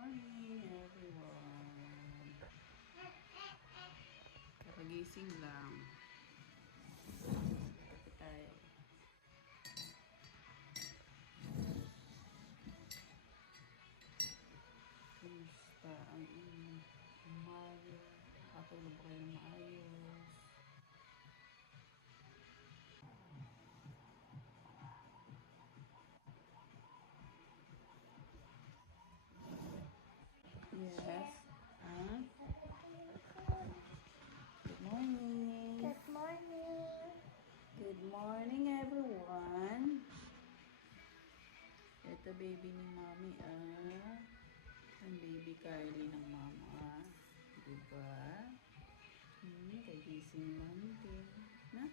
morning, everyone. Kakagising lang. Kapit tayo. Kumusta ang inyong umaga? Nakatulog ba kayo ng maayos? Yes. Good morning. Good morning. Good morning, everyone. Ito baby ni Mami, ang baby Carly ng mama. Diba? Kagising lang din. Na?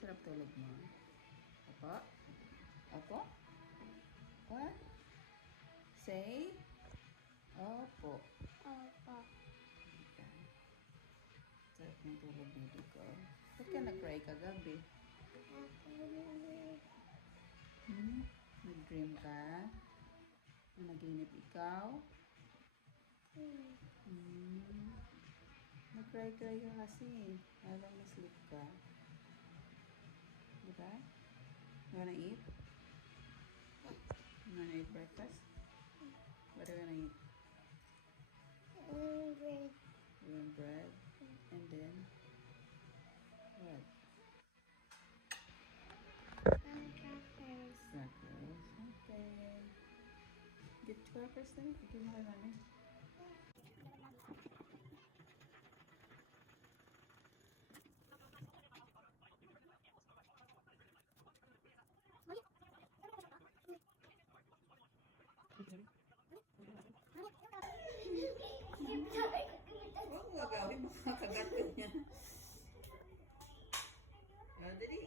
Sarap tulog mo. Opo? Opo? What? Say? Opo. Opo. Okay. Sarap ng tulog dito ko. Ba't ka nag-cry kagabi? Nag-dream ka? Naginip ikaw? Nag-cry-cry ka kasi. Alam mo, sleep ka. Diba? You wanna eat? You wanna eat breakfast? What are you gonna eat? Bread. You want bread? And then? What? Crackers. Crackers. Okay. Get crackers then. Give mo kay mami. Huwag mo gagawin. Makakagat ka niya. Dali.